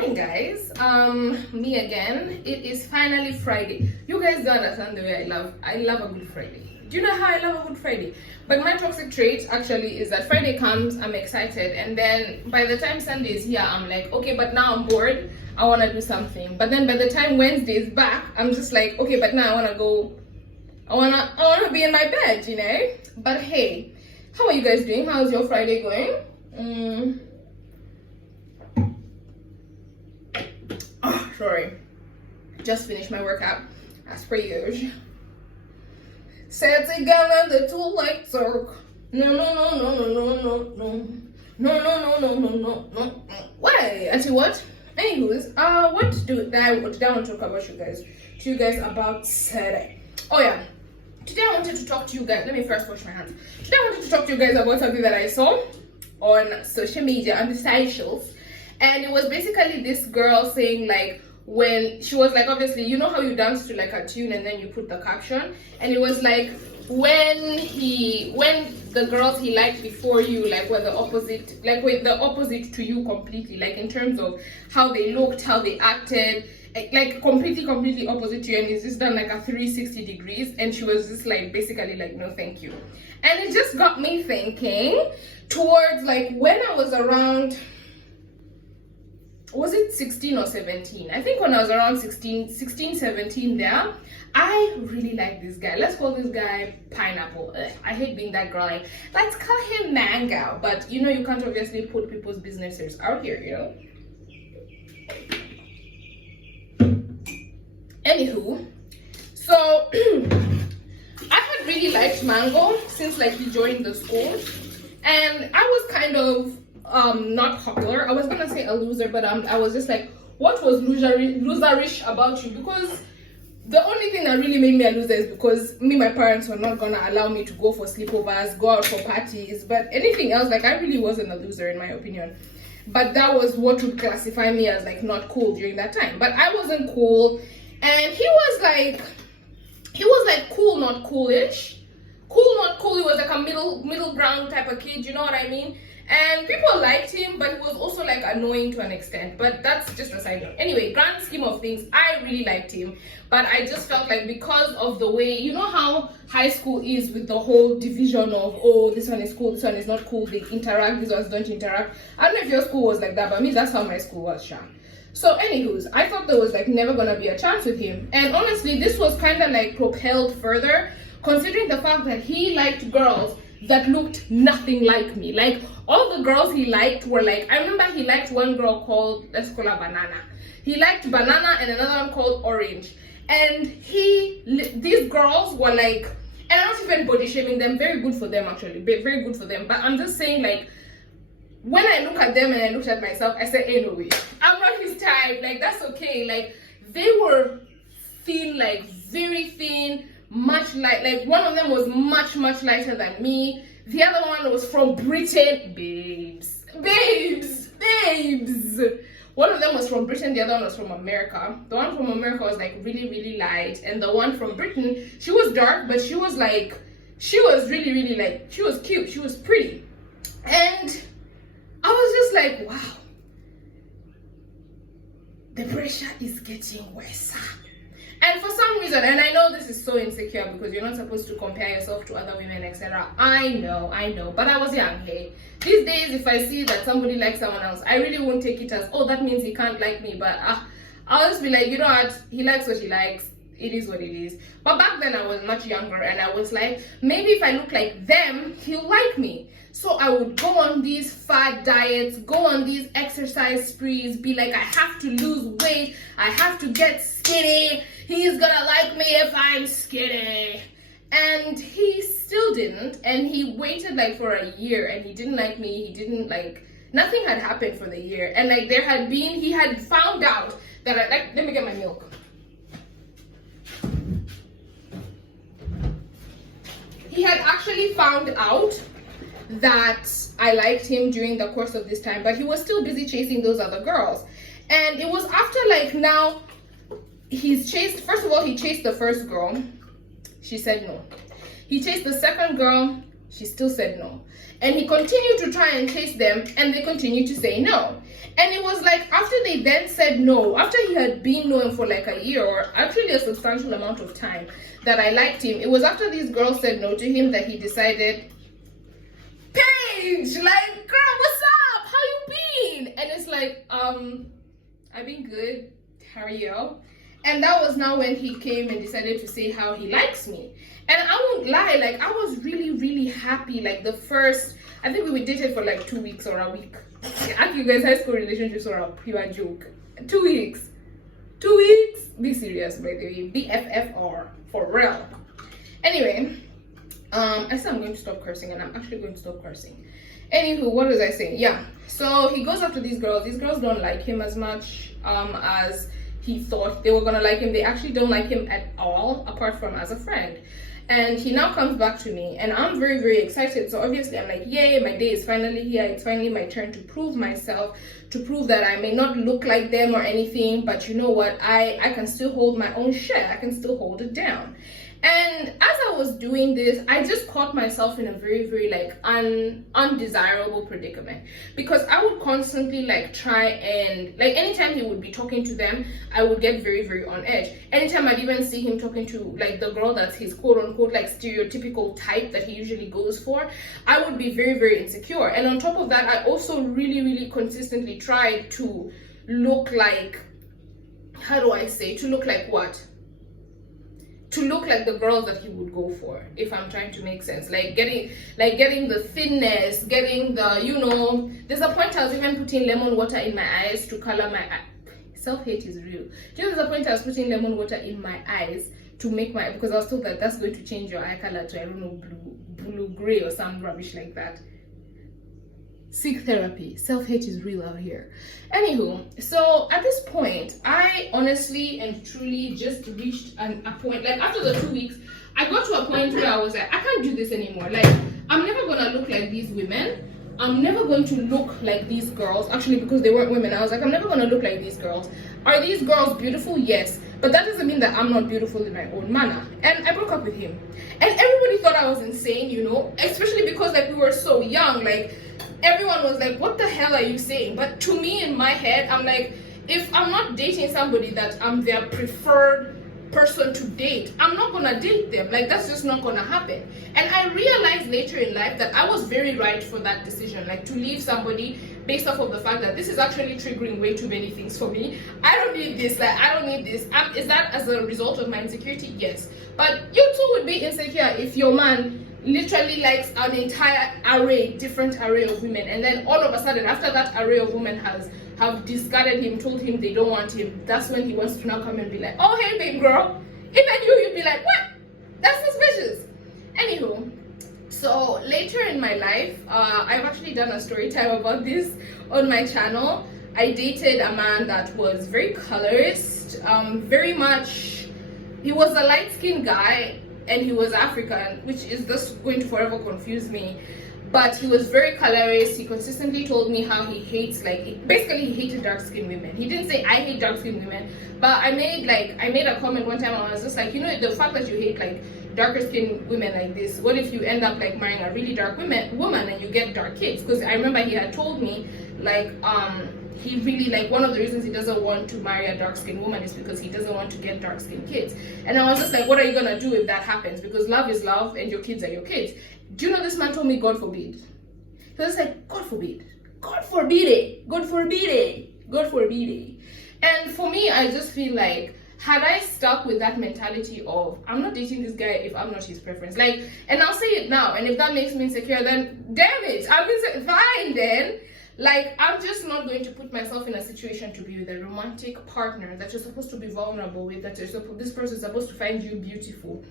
morning, guys. Me again. It is finally Friday. You guys don't understand the way I love a good Friday. Do you know how I love a good Friday? But my toxic trait actually is that Friday comes, I'm excited, and then by the time Sunday is here, I'm like, okay, but now I'm bored, I want to do something. But then by the time Wednesday is back, I'm just like, okay, but now I want to go, I want to be in my bed, you know? But hey, how are you guys doing? How's your Friday going? Oh, sorry. Just finished my workout, as per usual. Set together the two lights are no. Why? Actually, what? Anyways, what did I want to talk about you guys about today? Oh yeah. Today I wanted to talk to you guys. Let me first wash my hands. Today I wanted to talk to you guys about something that I saw on social media, on the socials. And it was basically this girl saying, like, when she was like, obviously, you know how you dance to like a tune and then you put the caption, and it was like when the girls he liked before you were the opposite to you completely, like in terms of how they looked, how they acted, like completely opposite to you, and it's just done like a 360 degrees, and she was just like basically like, no thank you. And it just got me thinking towards like when I was around, was it 16 or 17? I think when I was around 16, 17 there, I really like this guy. Let's call this guy Pineapple. Ugh, I hate being that girl. Like, let's call him Mango. But you know, you can't obviously put people's businesses out here, you know? Anywho, so I had really liked Mango since like he joined the school, and I was kind of not popular. I was gonna say a loser, but I was just like, what was loserish about you? Because the only thing that really made me a loser is because my parents were not gonna allow me to go for sleepovers, go out for parties. But anything else, like, I really wasn't a loser in my opinion. But that was what would classify me as like not cool during that time. But I wasn't cool, and he was like cool, not coolish. Cool, not cool. He was like a middle ground type of kid, you know what I mean? And people liked him, but he was also like annoying to an extent. But that's just a side note. Anyway, grand scheme of things, I really liked him. But I just felt like because of the way, you know how high school is with the whole division of, oh, this one is cool, this one is not cool, they interact, these ones don't interact. I don't know if your school was like that, but that's how my school was, Sha. So anywho's, I thought there was like never gonna be a chance with him. And honestly, this was kind of like propelled further, considering the fact that he liked girls that looked nothing like me. Like, all the girls he liked were like, I remember he liked one girl called, let's call her Banana. He liked Banana and another one called Orange. And these girls were like, and I'm not even body shaming them, very good for them actually, very good for them. But I'm just saying, like, when I look at them and I looked at myself, I said, hey, no way, I'm not his type. Like, that's okay. Like, they were thin, like very thin, much light. Like, one of them was much lighter than me. The other one was from Britain. Babes. One of them was from Britain, the other one was from America. The one from America was like really light, and the one from Britain, she was dark, but she was really like, she was cute, she was pretty. And I was just like, wow, the pressure is getting worse. And for some reason, and I know this is so insecure because you're not supposed to compare yourself to other women, etc. I know, but I was young, hey. These days, if I see that somebody likes someone else, I really won't take it as, oh, that means he can't like me. But I'll just be like, you know what, he likes what he likes. It is what it is. But back then I was much younger, and I was like, maybe if I look like them, he'll like me. So I would go on these fad diets, go on these exercise sprees, be like, I have to lose weight, I have to get skinny, he's gonna like me if I'm skinny. And he still didn't, and he waited like for a year, and he didn't like me, he didn't like, nothing had happened for the year. And like he had found out that let me get my milk. He had actually found out that I liked him during the course of this time, but he was still busy chasing those other girls. And it was after like, now first of all, he chased the first girl, she said no. He chased the second girl, she still said no. And he continued to try and chase them, and they continued to say no. And it was like after they then said no, after he had been knowing for like a year or actually a substantial amount of time that I liked him, it was after these girls said no to him that he decided, Paige, like, girl, what's up? How you been? And it's like, I've been good. How are you? And that was now when he came and decided to say how he likes me. And I won't lie, like, I was really, really happy. Like, the first, I think we dated for like 2 weeks or a week. Actually, guys, high school relationships are a pure joke. 2 weeks. 2 weeks? Be serious, by the way. BFFR. For real. Anyway, I said I'm going to stop cursing, and I'm actually going to stop cursing. Anywho, what was I saying? Yeah. So he goes after these girls. These girls don't like him as much as he thought they were gonna like him. They actually don't like him at all, apart from as a friend. And he now comes back to me, and I'm very, very excited. So obviously I'm like, yay, my day is finally here. It's finally my turn to prove myself, to prove that I may not look like them or anything, but you know what, I can still hold my own shit. I can still hold it down. And as I was doing this, I just caught myself in a very, very like undesirable predicament, because I would constantly like try and like anytime he would be talking to them, I would get very, very on edge. Anytime I'd even see him talking to like the girl that's his quote unquote like stereotypical type that he usually goes for, I would be very, very insecure. And on top of that, I also really, really consistently tried to look like, how do I say, to look like what? To look like the girls that he would go for, if I'm trying to make sense. Like getting the thinness, getting the, you know, there's a point I was even putting lemon water in my eyes to color my eye. Self-hate is real. Do you know there's a point I was putting lemon water in my eyes to make my, because I was told that that's going to change your eye color to, I don't know, blue gray or some rubbish like that. Seek therapy. Self-hate is real out here. Anywho, so at this point, I honestly and truly just reached a point, like after the 2 weeks, I got to a point where I was like, I can't do this anymore. Like, I'm never gonna look like these women. I'm never going to look like these girls. Actually, because they weren't women, I was like, I'm never gonna look like these girls. Are these girls beautiful? Yes. But that doesn't mean that I'm not beautiful in my own manner. And I broke up with him. And everybody thought I was insane, you know, especially because like we were so young. Like, everyone was like, what the hell are you saying? But to me, in my head, I'm like, if I'm not dating somebody that I'm their preferred person to date, I'm not gonna date them. Like, that's just not gonna happen. And I realized later in life that I was very right for that decision, like to leave somebody based off of the fact that this is actually triggering way too many things for me. I don't need this, like I don't need this. Is that as a result of my insecurity? Yes. But you too would be insecure if your man literally likes an entire different array of women, and then all of a sudden after that array of women have discarded him, told him they don't want him, that's when he wants to now come and be like, oh hey babe girl, even you'd be like, what? That's suspicious. Anywho, so later in my life, I've actually done a story time about this on my channel. I dated a man that was very colorist, very much, he was a light-skinned guy, and he was African, which is just going to forever confuse me. But he was very colorist. He consistently told me how he hates, like, basically he hated dark-skinned women. He didn't say I hate dark-skinned women, but I made a comment one time, and I was just like, you know, the fact that you hate like darker-skinned women like this, what if you end up like marrying a really dark woman and you get dark kids? Because I remember he had told me like he really, like, one of the reasons he doesn't want to marry a dark-skinned woman is because he doesn't want to get dark-skinned kids. And I was just like, what are you gonna do if that happens? Because love is love and your kids are your kids. Do you know this man told me, God forbid? He was like, God forbid. God forbid it. God forbid it. God forbid it. And for me, I just feel like, had I stuck with that mentality of, I'm not dating this guy if I'm not his preference. Like, and I'll say it now, and if that makes me insecure, then damn it, fine then. Like, I'm just not going to put myself in a situation to be with a romantic partner that you're supposed to be vulnerable with, that this person is supposed to find you beautiful.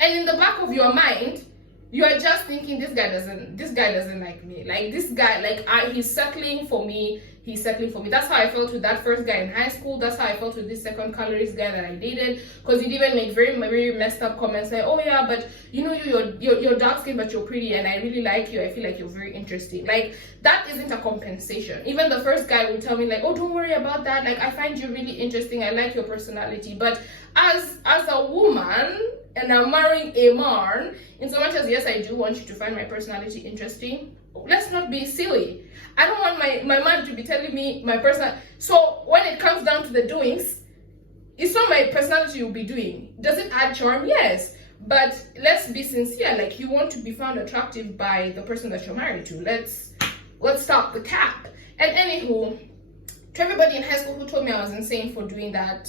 And in the back of your mind, you are just thinking, this guy doesn't like me. Like, this guy, like, he's settling for me. He's settling for me. That's how I felt with that first guy in high school. That's how I felt with this second colorist guy that I dated. Because he'd even make very, very messed up comments like, oh yeah, but you know, you're dark skinned, but you're pretty, and I really like you. I feel like you're very interesting. Like, that isn't a compensation. Even the first guy would tell me like, oh, don't worry about that. Like, I find you really interesting. I like your personality. But as a woman, and I'm marrying a man, in so much as yes, I do want you to find my personality interesting, let's not be silly. I don't want my man to be telling me my personal. So when it comes down to the doings, it's not my personality you'll be doing. Does it add charm? Yes. But let's be sincere. Like, you want to be found attractive by the person that you're married to. Let's stop the cap. And anywho, to everybody in high school who told me I was insane for doing that,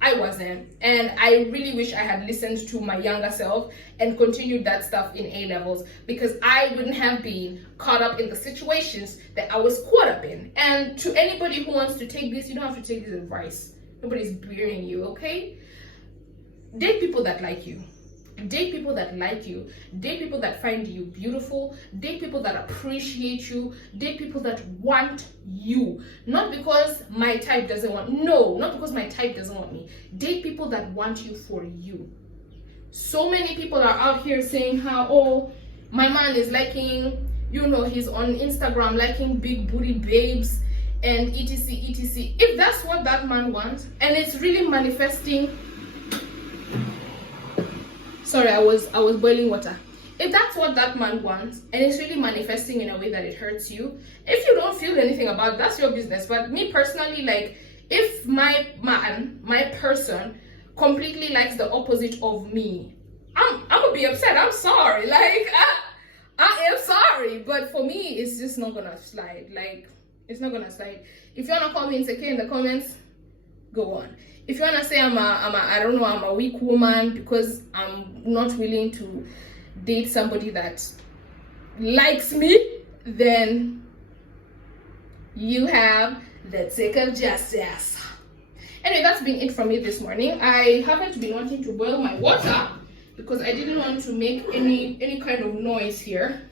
I wasn't. And I really wish I had listened to my younger self and continued that stuff in A levels, because I wouldn't have been caught up in the situations that I was caught up in. And to anybody who wants to take this, you don't have to take this advice. Nobody's bearing you, okay? Date people that like you. Date people that like you. Date people that find you beautiful. Date people that appreciate you. Date people that want you. Not because my type doesn't want, no, not because my type doesn't want me. Date people that want you for you. So many people are out here saying how, oh, my man is liking, you know, he's on Instagram liking big booty babes and etc, etc. If that's what that man wants, and it's really manifesting, sorry, I was boiling water. If that's what that man wants and it's really manifesting in a way that it hurts you, if you don't feel anything about it, that's your business. But me personally, like, if my man, my person, completely likes the opposite of me, I'm gonna be upset. I'm sorry. Like, I am sorry. But for me, it's just not gonna slide. Like, it's not gonna slide. If you wanna call me insecure in the comments, go on. If you wanna say I'm a weak woman because I'm not willing to date somebody that likes me, then you have the tick of justice. Anyway, that's been it from me this morning. I haven't been wanting to boil my water because I didn't want to make any kind of noise here.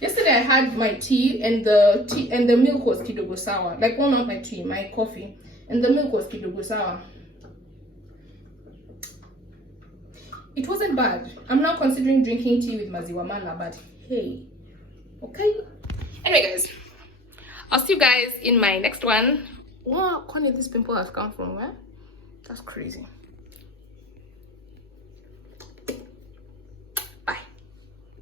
Yesterday I had my tea and the milk was kidogo sour. Like, well, not my tea, my coffee. And the milk was kidogo sour. It wasn't bad. I'm now considering drinking tea with maziwa mala, but hey, okay. Anyway, guys, I'll see you guys in my next one. Wow, Connie, this pimple has come from where? That's crazy.